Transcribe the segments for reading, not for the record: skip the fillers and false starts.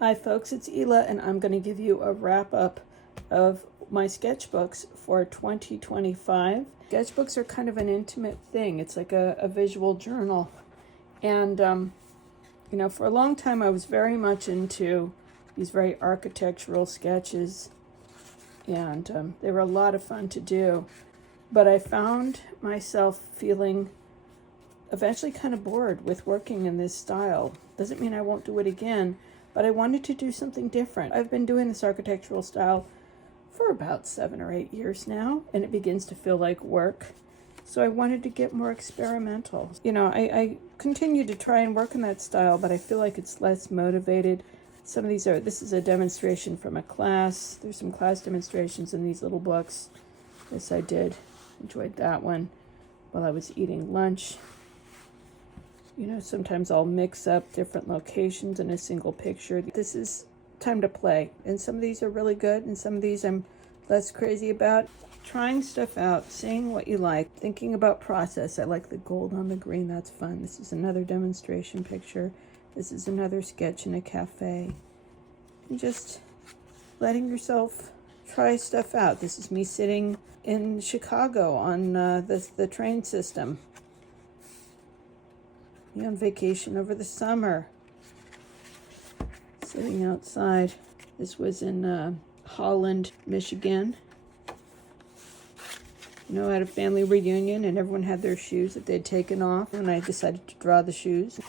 Hi folks, it's Ela, and I'm going to give you a wrap up of my sketchbooks for 2025. Sketchbooks are kind of an intimate thing. It's like a visual journal. And, for a long time I was very much into these very architectural sketches, and they were a lot of fun to do. But I found myself feeling eventually kind of bored with working in this style. Doesn't mean I won't do it again, but I wanted to do something different. I've been doing this architectural style for about 7 or 8 years now, and it begins to feel like work. So I wanted to get more experimental. I continue to try and work in that style, but I feel like it's less motivated. This is a demonstration from a class. There's some class demonstrations in these little books. Yes, I did. Enjoyed that one while I was eating lunch. Sometimes I'll mix up different locations in a single picture. This is time to play. And some of these are really good, and some of these I'm less crazy about. Trying stuff out, seeing what you like, thinking about process. I like the gold on the green, that's fun. This is another demonstration picture. This is another sketch in a cafe. And just letting yourself try stuff out. This is me sitting in Chicago on the train system. On vacation over the summer, sitting outside. This was in Holland, Michigan. I had a family reunion and everyone had their shoes that they'd taken off, and I decided to draw the shoes.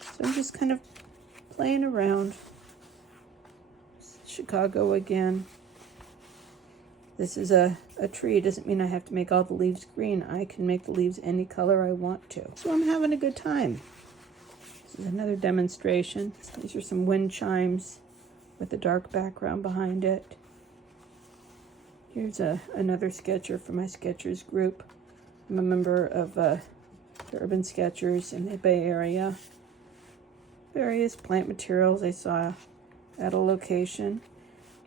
So I'm just kind of playing around. Chicago again. This is a tree. It doesn't mean I have to make all the leaves green. I can make the leaves any color I want to. So I'm having a good time. This is another demonstration. These are some wind chimes with a dark background behind it. Here's another sketcher for my sketchers group. I'm a member of the Urban Sketchers in the Bay Area. Various plant materials I saw at a location.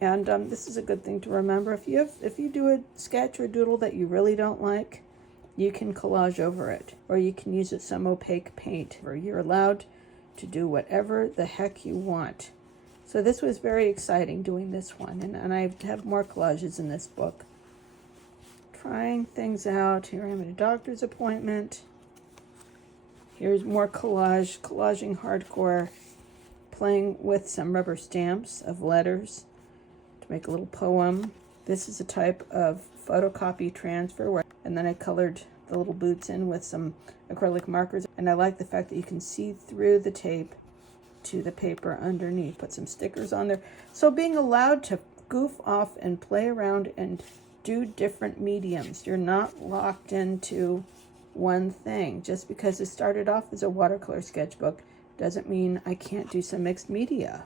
And this is a good thing to remember. If you do a sketch or doodle that you really don't like, you can collage over it, or you can use some opaque paint. Or you're allowed to do whatever the heck you want. So this was very exciting doing this one, and I have more collages in this book. Trying things out. Here I am at a doctor's appointment. Here's more collaging hardcore, playing with some rubber stamps of letters. Make a little poem. This is a type of photocopy transfer and then I colored the little boots in with some acrylic markers, and I like the fact that you can see through the tape to the paper underneath. Put some stickers on there. So being allowed to goof off and play around and do different mediums. You're not locked into one thing. Just because it started off as a watercolor sketchbook doesn't mean I can't do some mixed media.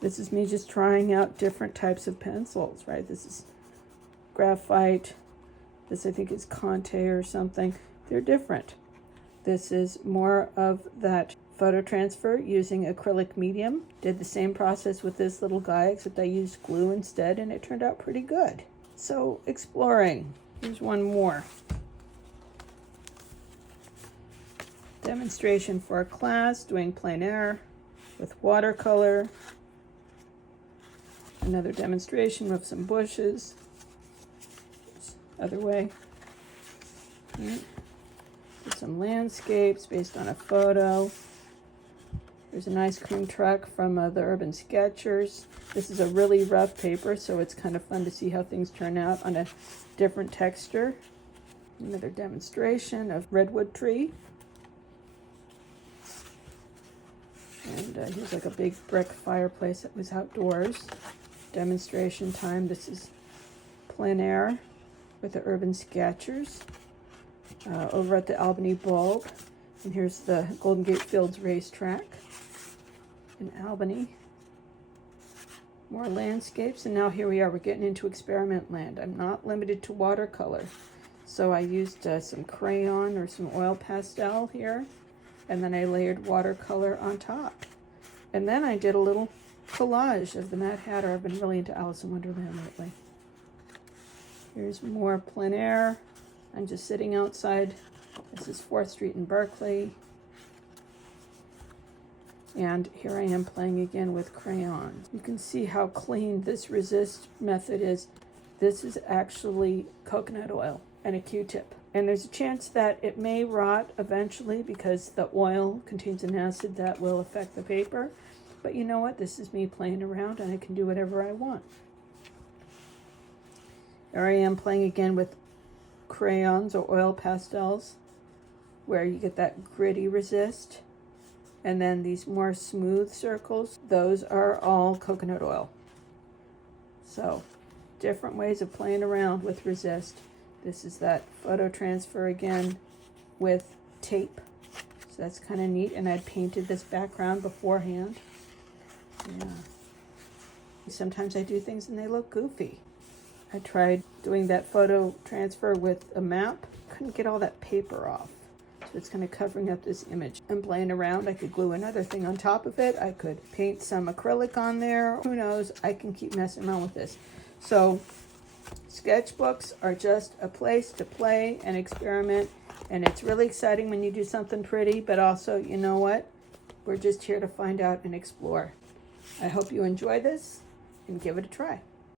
This is me just trying out different types of pencils, right? This is graphite. This I think is Conte or something. They're different. This is more of that photo transfer using acrylic medium. Did the same process with this little guy, except I used glue instead, and it turned out pretty good. So exploring. Here's one more. Demonstration for a class, doing plein air with watercolor. Another demonstration of some bushes. Other way. Right. Some landscapes based on a photo. There's an ice cream truck from the Urban Sketchers. This is a really rough paper, so it's kind of fun to see how things turn out on a different texture. Another demonstration of redwood tree. And here's like a big brick fireplace that was outdoors. Demonstration time. This is plein air with the Urban Sketchers over at the Albany Bulb. And here's the Golden Gate Fields racetrack in Albany. More landscapes, and now here we are. We're getting into experiment land. I'm not limited to watercolor. So I used some crayon or some oil pastel here, and then I layered watercolor on top. And then I did a little collage of the Mad Hatter. I've been really into Alice in Wonderland lately. Here's more plein air. I'm just sitting outside. This is 4th Street in Berkeley. And here I am playing again with crayon. You can see how clean this resist method is. This is actually coconut oil and a Q-tip. And there's a chance that it may rot eventually because the oil contains an acid that will affect the paper. But you know what? This is me playing around and I can do whatever I want. Here I am playing again with crayons or oil pastels where you get that gritty resist. And then these more smooth circles, those are all coconut oil. So, different ways of playing around with resist. This is that photo transfer again with tape. So that's kind of neat. And I'd painted this background beforehand. Yeah. Sometimes I do things and they look goofy. I tried doing that photo transfer with a map. Couldn't get all that paper off. So it's kind of covering up this image. I'm playing around. I could glue another thing on top of it. I could paint some acrylic on there. Who knows? I can keep messing around with this. So sketchbooks are just a place to play and experiment. And it's really exciting when you do something pretty, but also, you know what? We're just here to find out and explore. I hope you enjoy this and give it a try.